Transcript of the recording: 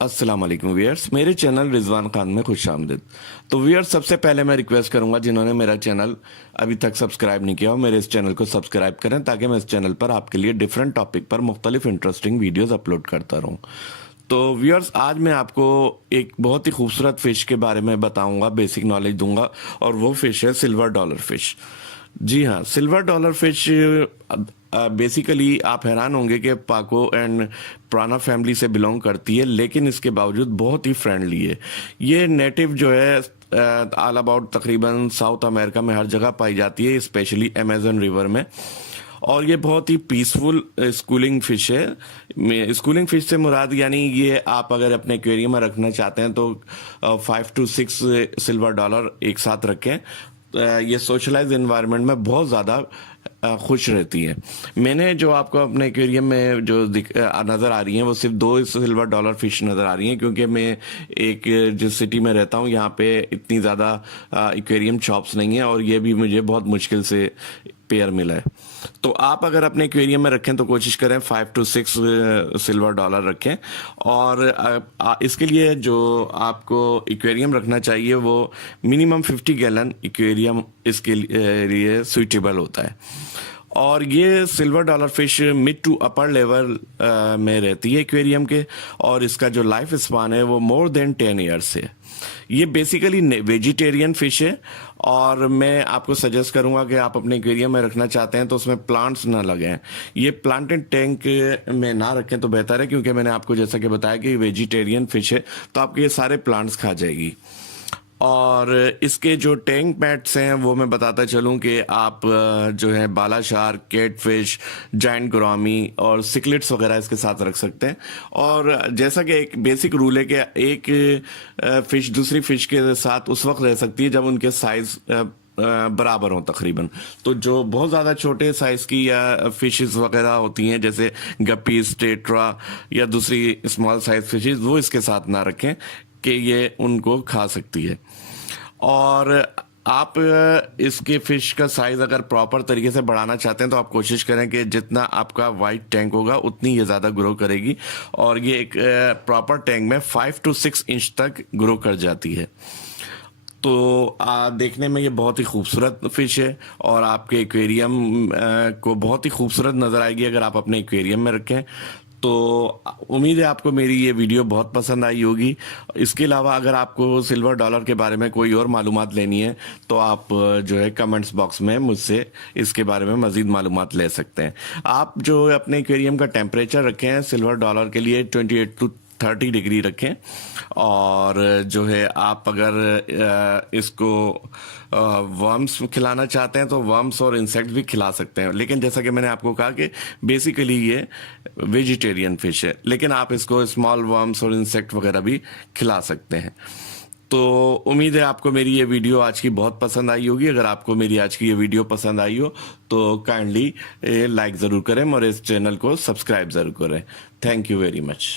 अस्सलाम वालेकुम व्यूअर्स, मेरे चैनल रिजवान खान में खुश आमदीद। तो व्यूअर्स, सबसे पहले मैं रिक्वेस्ट करूंगा जिन्होंने मेरा चैनल अभी तक सब्सक्राइब नहीं किया हो, मेरे इस चैनल को सब्सक्राइब करें ताकि मैं इस चैनल पर आपके लिए डिफरेंट टॉपिक पर मुख्तलिफ इंटरेस्टिंग वीडियोस अपलोड करता रहूं। तो व्यूअर्स, आज मैं आपको एक बहुत ही खूबसूरत फिश के बारे में बताऊंगा, बेसिक नॉलेज दूंगा, और वो फिश है सिल्वर डॉलर फिश। जी हाँ, सिल्वर डॉलर फिश बेसिकली आप हैरान होंगे कि पाको एंड प्राना फैमिली से बिलोंग करती है, लेकिन इसके बावजूद बहुत ही फ्रेंडली है। ये नेटिव जो है ऑल अबाउट तकरीबन साउथ अमेरिका में हर जगह पाई जाती है, स्पेशली अमेजन रिवर में। और ये बहुत ही पीसफुल स्कूलिंग फिश है। स्कूलिंग फिश से मुराद यानी ये आप अगर अपने एक्वेरियम में रखना चाहते हैं तो 5 to 6 सिल्वर डॉलर एक साथ रखें। ये सोशलाइज एनवायरनमेंट में बहुत ज़्यादा खुश रहती है। मैंने जो आपको अपने एक्वेरियम में जो नज़र आ रही हैं वो सिर्फ 2 सिल्वर डॉलर फिश नज़र आ रही हैं, क्योंकि मैं एक जिस सिटी में रहता हूँ यहाँ पे इतनी ज़्यादा एक्वेरियम शॉप्स नहीं है, और ये भी मुझे बहुत मुश्किल से पेयर मिला है। तो आप अगर अपने एक्वेरियम में रखें तो कोशिश करें 5 to 6 सिल्वर डॉलर रखें। और इसके लिए जो आपको एक्वेरियम रखना चाहिए वो मिनिमम 50 गैलन एक्वेरियम इसके लिए सुइटेबल होता है। और ये silver dollar fish mid to upper level में रहती है एक्वेरियम के, और इसका जो लाइफ स्पान है वो मोर देन 10 ईयर्स है। ये बेसिकली वेजिटेरियन फिश है, और मैं आपको सजेस्ट करूंगा कि आप अपने एक्वेरियम में रखना चाहते हैं तो उसमें प्लांट्स ना लगें। ये प्लांटेड टैंक में ना रखें तो बेहतर है, क्योंकि मैंने आपको जैसा कि बताया कि वेजिटेरियन फिश है तो आपके ये सारे प्लांट्स खा जाएगी। और इसके जो टैंक मैट्स हैं वो मैं बताता चलूं कि आप जो है bala shark, catfish, giant gourami और सिकलेट्स वगैरह इसके साथ रख सकते हैं। और जैसा कि एक बेसिक रूल है कि एक फिश दूसरी फिश के साथ उस वक्त रह सकती है जब उनके साइज बराबर हो तकरीबन। तो जो बहुत ज़्यादा छोटे साइज की या फिशेस वगैरह होती हैं जैसे गप्पीज, टेट्रा या दूसरी स्मॉल साइज फिशेस, वो इसके साथ ना रखें कि ये उनको खा सकती है। और आप इसके फिश का साइज अगर प्रॉपर तरीके से बढ़ाना चाहते हैं तो आप कोशिश करें कि जितना आपका वाइट टैंक होगा उतनी ये ज़्यादा ग्रो करेगी, और ये एक प्रॉपर टैंक में 5 to 6 इंच तक ग्रो कर जाती है। तो देखने में ये बहुत ही खूबसूरत फिश है, और आपके एक्वेरियम को बहुत ही खूबसूरत नज़र आएगी अगर आप अपने एक्वेरियम में रखें। तो उम्मीद है आपको मेरी ये वीडियो बहुत पसंद आई होगी। इसके अलावा अगर आपको सिल्वर डॉलर के बारे में कोई और मालूमात लेनी है तो आप जो है कमेंट्स बॉक्स में मुझसे इसके बारे में मज़ीद मालूमात ले सकते हैं। आप जो अपने एक्वेरियम का टेम्परेचर रखें हैं सिल्वर डॉलर के लिए 28 to 30 डिग्री रखें। और जो है आप अगर इसको वर्म्स खिलाना चाहते हैं तो वर्म्स और इंसेक्ट भी खिला सकते हैं, लेकिन जैसा कि मैंने आपको कहा कि बेसिकली ये वेजिटेरियन फिश है, लेकिन आप इसको स्मॉल वर्म्स और इंसेक्ट वगैरह भी खिला सकते हैं। तो उम्मीद है आपको मेरी ये वीडियो आज की बहुत पसंद आई होगी। अगर आपको मेरी आज की ये वीडियो पसंद आई हो तो काइंडली लाइक ज़रूर करें और इस चैनल को सब्सक्राइब ज़रूर करें। Thank you very much.